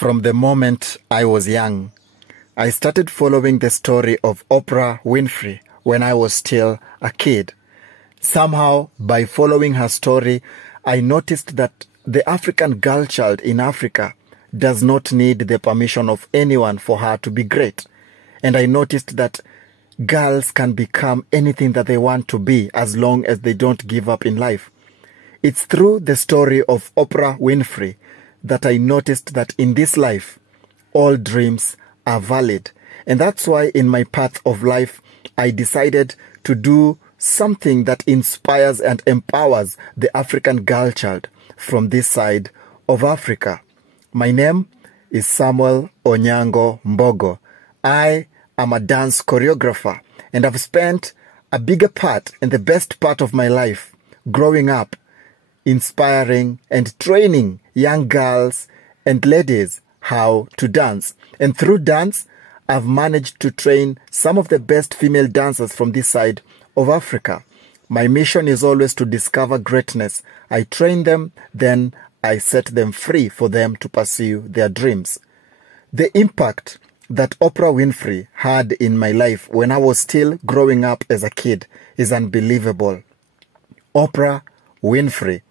From the moment I was young, I started following the story of Oprah Winfrey when I was still a kid. Somehow, by following her story, I noticed that the African girl child in Africa does not need the permission of anyone for her to be great. And I noticed that girls can become anything that they want to be as long as they don't give up in life. It's through the story of Oprah Winfrey that I noticed that in this life, all dreams are valid. And that's why in my path of life, I decided to do something that inspires and empowers the African girl child from this side of Africa. My name is Samuel Onyango Mbogo. I am a dance choreographer, and I've spent a bigger part and the best part of my life growing up, inspiring and training young girls and ladies how to dance. And through dance, I've managed to train some of the best female dancers from this side of Africa. My mission is always to discover greatness. I train them, then I set them free for them to pursue their dreams. The impact that Oprah Winfrey had in my life when I was still growing up as a kid is unbelievable. Oprah Winfrey,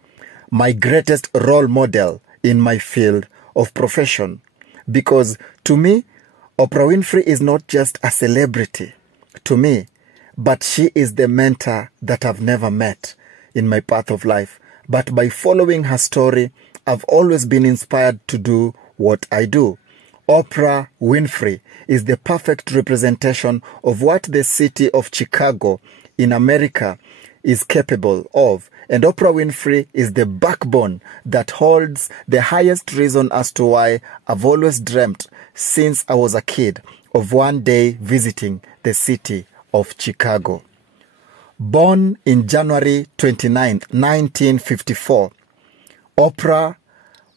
my greatest role model in my field of profession. Because to me, Oprah Winfrey is not just a celebrity to me, but she is the mentor that I've never met in my path of life. But by following her story, I've always been inspired to do what I do. Oprah Winfrey is the perfect representation of what the city of Chicago in America is capable of. And Oprah Winfrey is the backbone that holds the highest reason as to why I've always dreamt since I was a kid of one day visiting the city of Chicago. Born in January 29, 1954, Oprah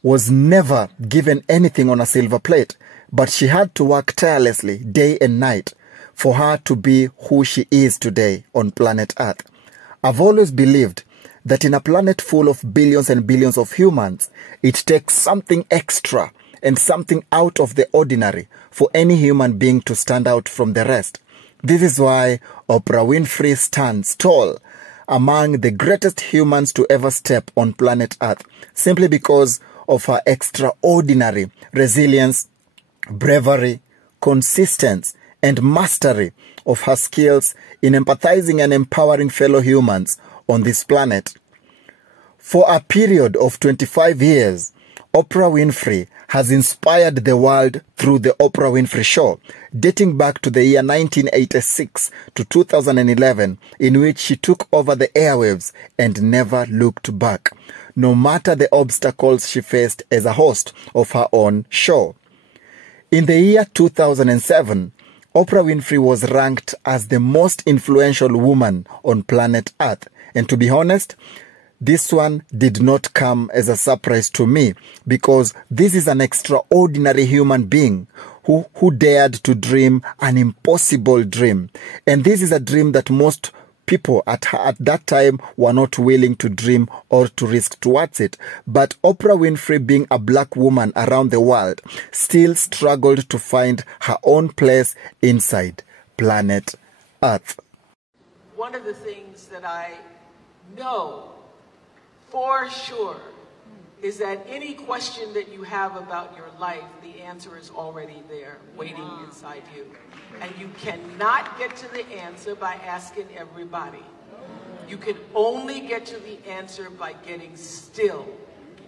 was never given anything on a silver plate, but she had to work tirelessly day and night for her to be who she is today on planet Earth. I've always believed that in a planet full of billions and billions of humans, it takes something extra and something out of the ordinary for any human being to stand out from the rest. This is why Oprah Winfrey stands tall among the greatest humans to ever step on planet Earth, simply because of her extraordinary resilience, bravery, consistency, and mastery of her skills in empathizing and empowering fellow humans on this planet. For a period of 25 years, Oprah Winfrey has inspired the world through the Oprah Winfrey Show, dating back to the year 1986 to 2011, in which she took over the airwaves and never looked back, no matter the obstacles she faced as a host of her own show. In the year 2007, Oprah Winfrey was ranked as the most influential woman on planet Earth. And to be honest, this one did not come as a surprise to me, because this is an extraordinary human being who dared to dream an impossible dream. And this is a dream that most people at that time were not willing to dream or to risk towards it. But Oprah Winfrey, being a black woman around the world, still struggled to find her own place inside planet Earth. One of the things that I know for sure is that any question that you have about your life, the answer is already there, waiting inside you. And you cannot get to the answer by asking everybody. You can only get to the answer by getting still.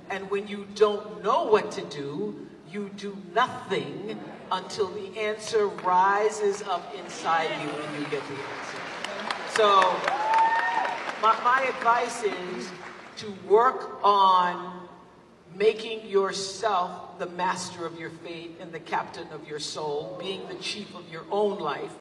And when you don't know what to do, you do nothing until the answer rises up inside you and you get the answer. So my advice is to work on making yourself the master of your fate and the captain of your soul, being the chief of your own life.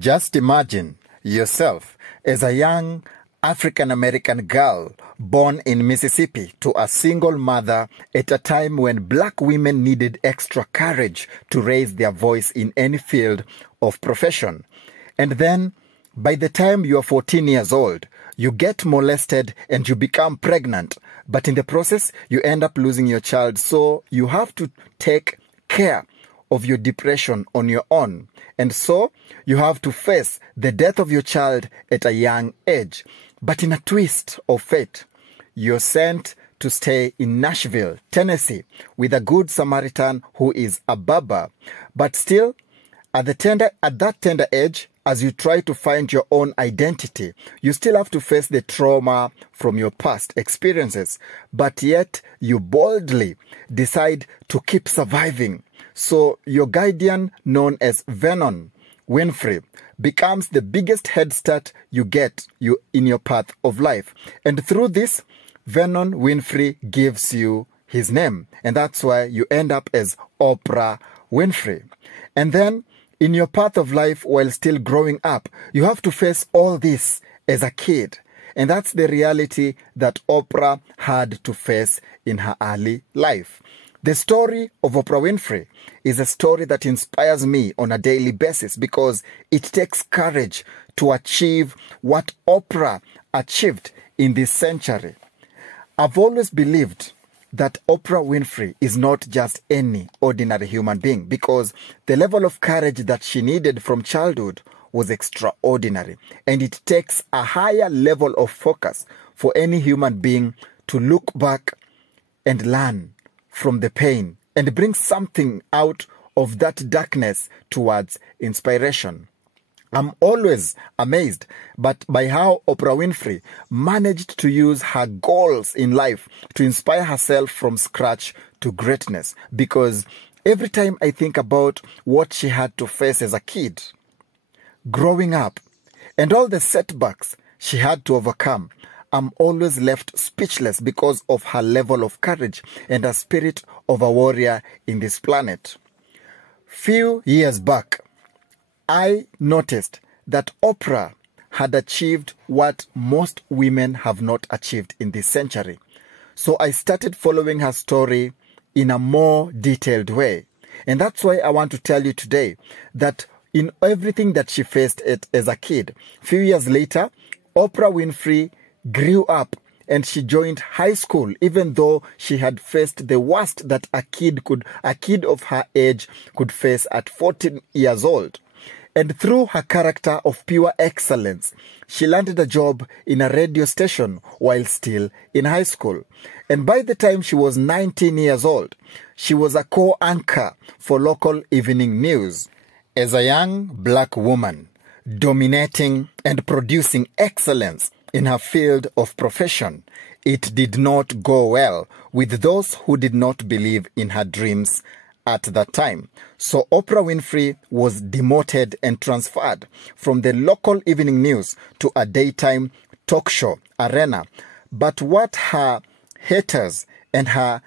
Just imagine yourself as a young African-American girl born in Mississippi to a single mother at a time when black women needed extra courage to raise their voice in any field of profession. And then, by the time you are 14 years old, you get molested and you become pregnant. But in the process, you end up losing your child. So you have to take care of your depression on your own. And so you have to face the death of your child at a young age. But in a twist of fate, you're sent to stay in Nashville, Tennessee, with a good Samaritan who is a Baba. But still, at that tender age, as you try to find your own identity, you still have to face the trauma from your past experiences. But yet, you boldly decide to keep surviving. So your guardian, known as Vernon Winfrey, becomes the biggest head start you get in your path of life. And through this, Vernon Winfrey gives you his name. And that's why you end up as Oprah Winfrey. And then, in your path of life while still growing up, you have to face all this as a kid. And that's the reality that Oprah had to face in her early life. The story of Oprah Winfrey is a story that inspires me on a daily basis because it takes courage to achieve what Oprah achieved in this century. I've always believed that Oprah Winfrey is not just any ordinary human being because the level of courage that she needed from childhood was extraordinary. And it takes a higher level of focus for any human being to look back and learn from the pain and bring something out of that darkness towards inspiration. I'm always amazed by how Oprah Winfrey managed to use her goals in life to inspire herself from scratch to greatness. Because every time I think about what she had to face as a kid, growing up, and all the setbacks she had to overcome, I'm always left speechless because of her level of courage and her spirit of a warrior in this planet. Few years back, I noticed that Oprah had achieved what most women have not achieved in this century. So I started following her story in a more detailed way. And that's why I want to tell you today that in everything that she faced as a kid, a few years later, Oprah Winfrey grew up and she joined high school, even though she had faced the worst that a kid of her age could face at 14 years old. And through her character of pure excellence, she landed a job in a radio station while still in high school. And by the time she was 19 years old, she was a co-anchor for local evening news. As a young black woman, dominating and producing excellence in her field of profession, it did not go well with those who did not believe in her dreams at that time. So Oprah Winfrey was demoted and transferred from the local evening news to a daytime talk show arena. But what her haters and her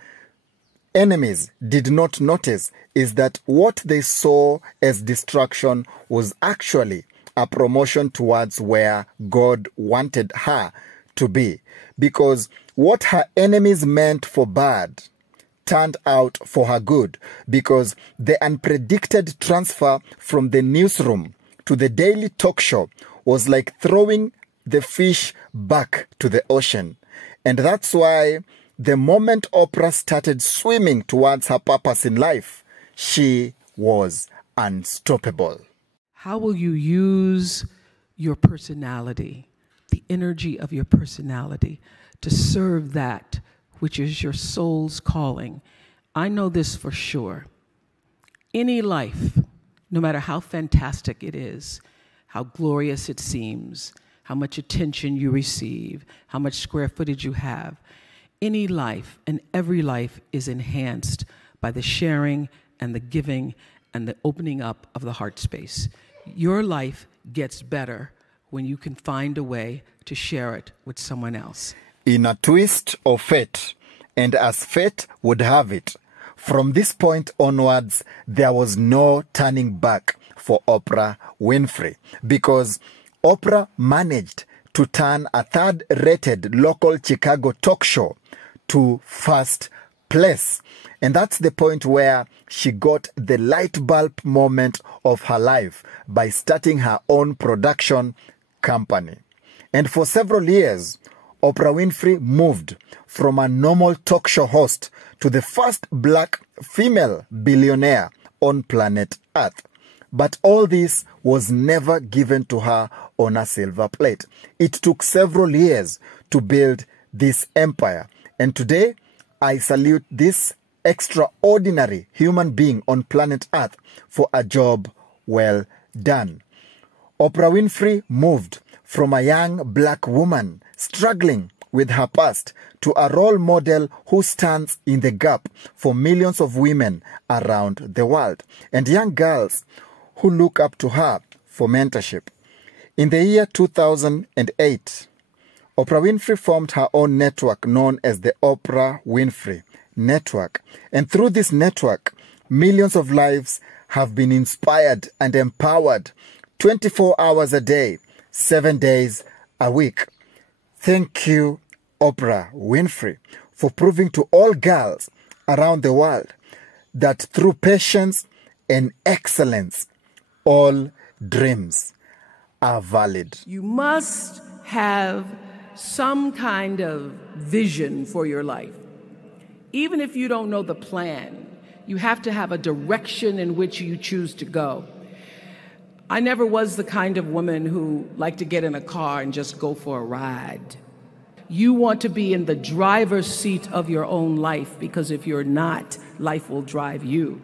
enemies did not notice is that what they saw as distraction was actually a promotion towards where God wanted her to be. Because what her enemies meant for bad turned out for her good, because the unpredicted transfer from the newsroom to the daily talk show was like throwing the fish back to the ocean. And that's why the moment Oprah started swimming towards her purpose in life, she was unstoppable. How will you use your personality, the energy of your personality, to serve that which is your soul's calling? I know this for sure. Any life, no matter how fantastic it is, how glorious it seems, how much attention you receive, how much square footage you have, any life and every life is enhanced by the sharing and the giving and the opening up of the heart space. Your life gets better when you can find a way to share it with someone else. In a twist of fate, and as fate would have it, from this point onwards, there was no turning back for Oprah Winfrey, because Oprah managed to turn a third-rated local Chicago talk show to first place. And that's the point where she got the light bulb moment of her life by starting her own production company. And for several years, Oprah Winfrey moved from a normal talk show host to the first black female billionaire on planet Earth. But all this was never given to her on a silver plate. It took several years to build this empire. And today, I salute this extraordinary human being on planet Earth for a job well done. Oprah Winfrey moved from a young black woman struggling with her past to a role model who stands in the gap for millions of women around the world and young girls who look up to her for mentorship. In the year 2008, Oprah Winfrey formed her own network known as the Oprah Winfrey Network. And through this network, millions of lives have been inspired and empowered 24 hours a day, 7 days a week. Thank you, Oprah Winfrey, for proving to all girls around the world that through patience and excellence, all dreams are valid. You must have some kind of vision for your life. Even if you don't know the plan, you have to have a direction in which you choose to go. I never was the kind of woman who liked to get in a car and just go for a ride. You want to be in the driver's seat of your own life, because if you're not, life will drive you.